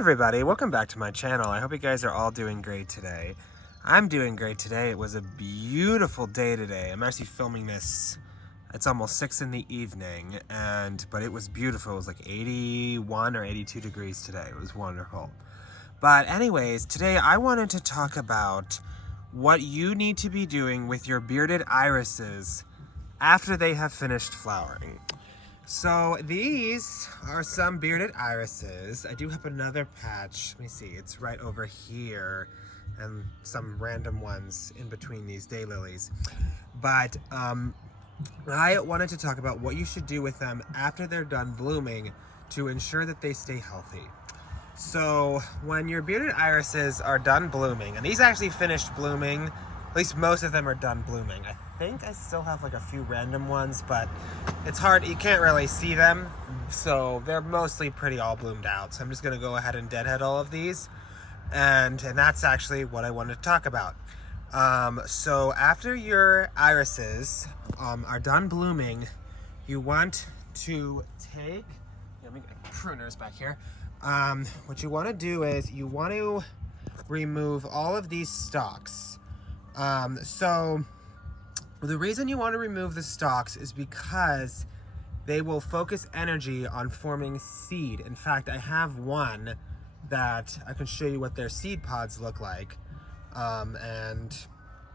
everybody, welcome back to my channel. I hope you guys are all doing great today. I'm doing great today. It was a beautiful day today. I'm actually filming this, it's almost 6 in the evening, but it was beautiful. It was like 81 or 82 degrees today. It was wonderful. But anyways, today I wanted to talk about what you need to be doing with your bearded irises after they have finished flowering. So these are some bearded irises. I do have another patch. Let me see, it's right over here, and some random ones in between these daylilies. But I wanted to talk about what you should do with them after they're done blooming to ensure that they stay healthy. So when your bearded irises are done blooming, and these actually finished blooming, at least most of them are done blooming. I think I still have like a few random ones, but it's hard, you can't really see them, so they're mostly pretty all bloomed out. So I'm just gonna go ahead and deadhead all of these, and that's actually what I wanted to talk about. So after your irises are done blooming, you want to take, let me get pruners back here. What you want to do is you want to remove all of these stalks. So the reason you want to remove the stalks is because they will focus energy on forming seed. In fact, I have one that I can show you what their seed pods look like. And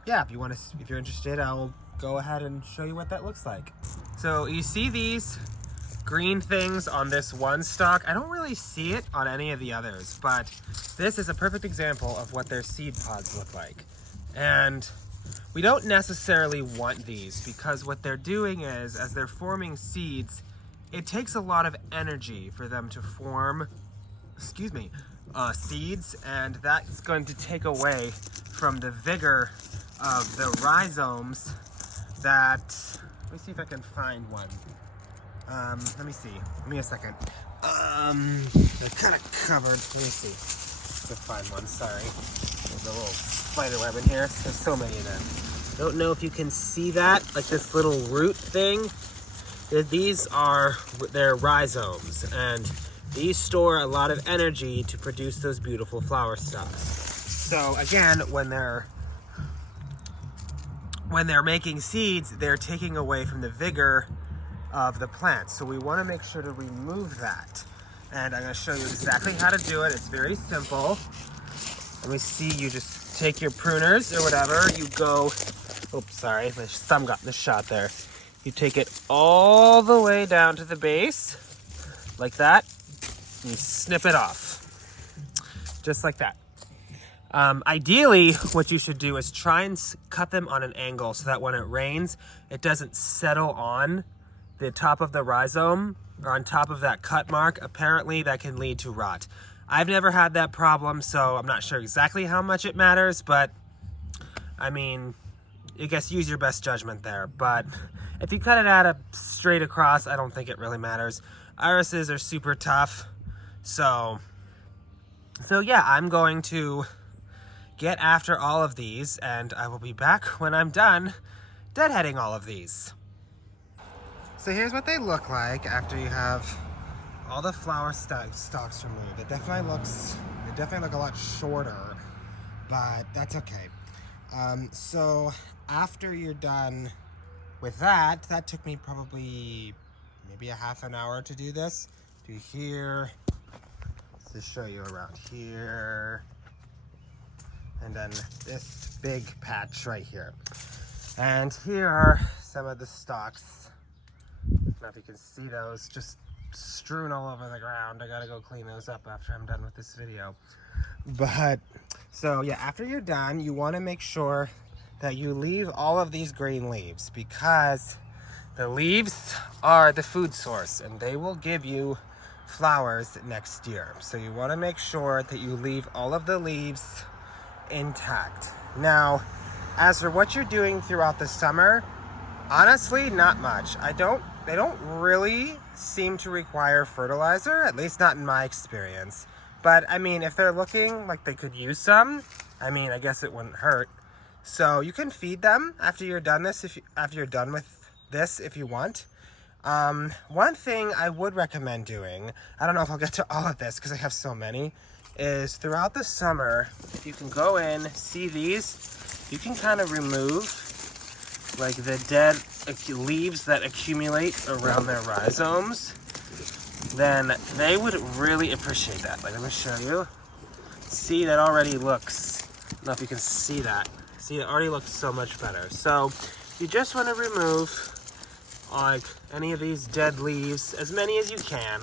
yeah, if you're interested, I'll go ahead and show you what that looks like. So you see these green things on this one stalk? I don't really see it on any of the others, but this is a perfect example of what their seed pods look like. And we don't necessarily want these, because what they're doing is, as they're forming seeds, it takes a lot of energy for them to form, seeds, and that's going to take away from the vigor of the rhizomes that, let me see if I can find one. Let me see, give me a second. They're kind of covered, let me see. To find one, sorry. There's a little spider web in here. There's so many of them. Don't know if you can see that, like this little root thing. These are their rhizomes, and these store a lot of energy to produce those beautiful flower stalks. So again, when they're making seeds, they're taking away from the vigor of the plant. So we want to make sure to remove that. And I'm going to show you exactly how to do it. It's very simple. Let me see, you just take your pruners or whatever, you go, oops, sorry, my thumb got in the shot there. You take it all the way down to the base, like that, and you snip it off, just like that. Ideally, what you should do is try and cut them on an angle so that when it rains, it doesn't settle on the top of the rhizome or on top of that cut mark. Apparently that can lead to rot. I've never had that problem, so I'm not sure exactly how much it matters, but I mean, I guess use your best judgment there. But if you cut it out straight across, I don't think it really matters. Irises are super tough, so yeah, I'm going to get after all of these, and I will be back when I'm done deadheading all of these. So here's what they look like after you have all the flower stalks removed. They definitely look a lot shorter, but that's okay. So after you're done with that took me probably maybe a half an hour to do this. Do here, to show you around here, and then this big patch right here. And here are some of the stalks. I don't know if you can see those, just strewn all over the ground. I gotta go clean those up after I'm done with this video. But, so yeah, after you're done, you wanna make sure that you leave all of these green leaves, because the leaves are the food source and they will give you flowers next year. So you wanna make sure that you leave all of the leaves intact. Now, as for what you're doing throughout the summer, honestly, not much. They don't really seem to require fertilizer, at least not in my experience. But I mean, if they're looking like they could use some, I mean, I guess it wouldn't hurt. So you can feed them after you're done with this if you want. One thing I would recommend doing, I don't know if I'll get to all of this because I have so many, is throughout the summer, if you can go in, see these, you can kind of remove like the dead leaves that accumulate around their rhizomes, then they would really appreciate that. Like, let me show you. See, that already looks, I don't know if you can see that. See, it already looks so much better. So you just want to remove like any of these dead leaves, as many as you can.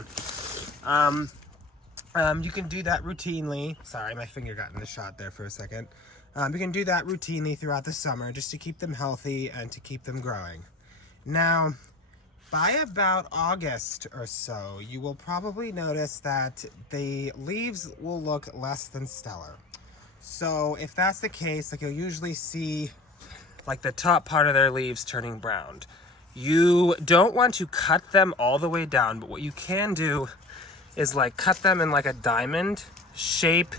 You can do that routinely. Sorry, my finger got in the shot there for a second. You can do that routinely throughout the summer just to keep them healthy and to keep them growing. Now, by about August or so, you will probably notice that the leaves will look less than stellar. So if that's the case, like, you'll usually see like the top part of their leaves turning brown. You don't want to cut them all the way down, but what you can do is like cut them in like a diamond shape,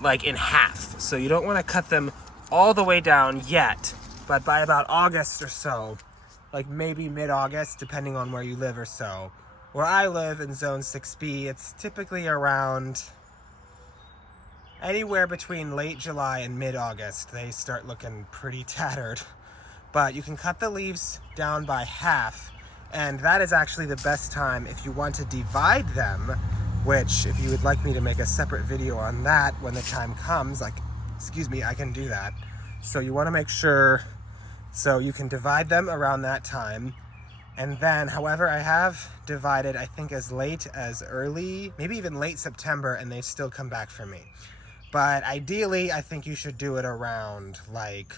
like in half. So you don't want to cut them all the way down yet, but by about August or so, like maybe mid-August, depending on where you live or so. Where I live in zone 6B, it's typically around anywhere between late July and mid-August. They start looking pretty tattered. But you can cut the leaves down by half, and that is actually the best time if you want to divide them, which if you would like me to make a separate video on that when the time comes, like, excuse me, I can do that. So you want to make sure, so you can divide them around that time. And then, however, I have divided, I think, as late as early, maybe even late September, and they still come back for me. But ideally, I think you should do it around like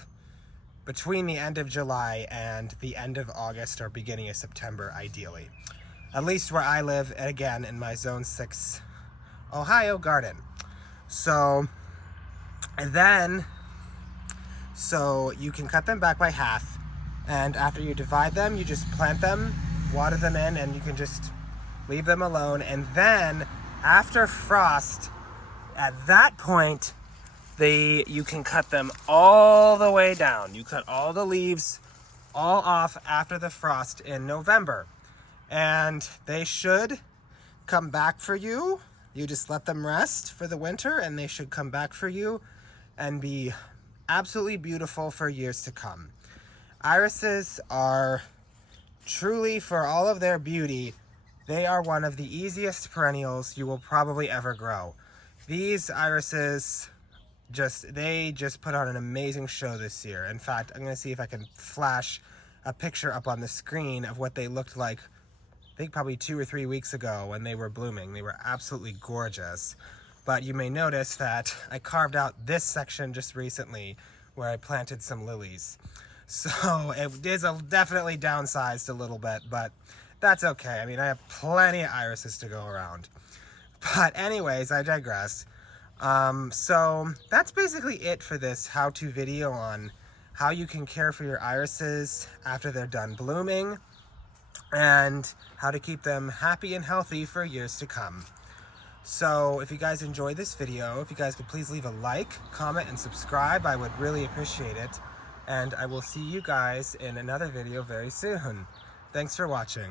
between the end of July and the end of August or beginning of September, ideally. At least where I live, and again, in my Zone 6 Ohio garden. So, and then, so you can cut them back by half, and after you divide them, you just plant them, water them in, and you can just leave them alone. And then, after frost, at that point, you can cut them all the way down. You cut all the leaves all off after the frost in November. And they should come back for you. You just let them rest for the winter, and they should come back for you and be absolutely beautiful for years to come. Irises are truly, for all of their beauty, they are one of the easiest perennials you will probably ever grow. These irises, they just put on an amazing show this year. In fact, I'm going to see if I can flash a picture up on the screen of what they looked like, I think probably 2 or 3 weeks ago when they were blooming. They were absolutely gorgeous. But you may notice that I carved out this section just recently where I planted some lilies. So it is definitely downsized a little bit, but that's okay. I mean, I have plenty of irises to go around. But anyways, I digress. So that's basically it for this how-to video on how you can care for your irises after they're done blooming and how to keep them happy and healthy for years to come. So if you guys enjoyed this video, if you guys could please leave a like, comment, and subscribe, I would really appreciate it. And I will see you guys in another video very soon. Thanks for watching.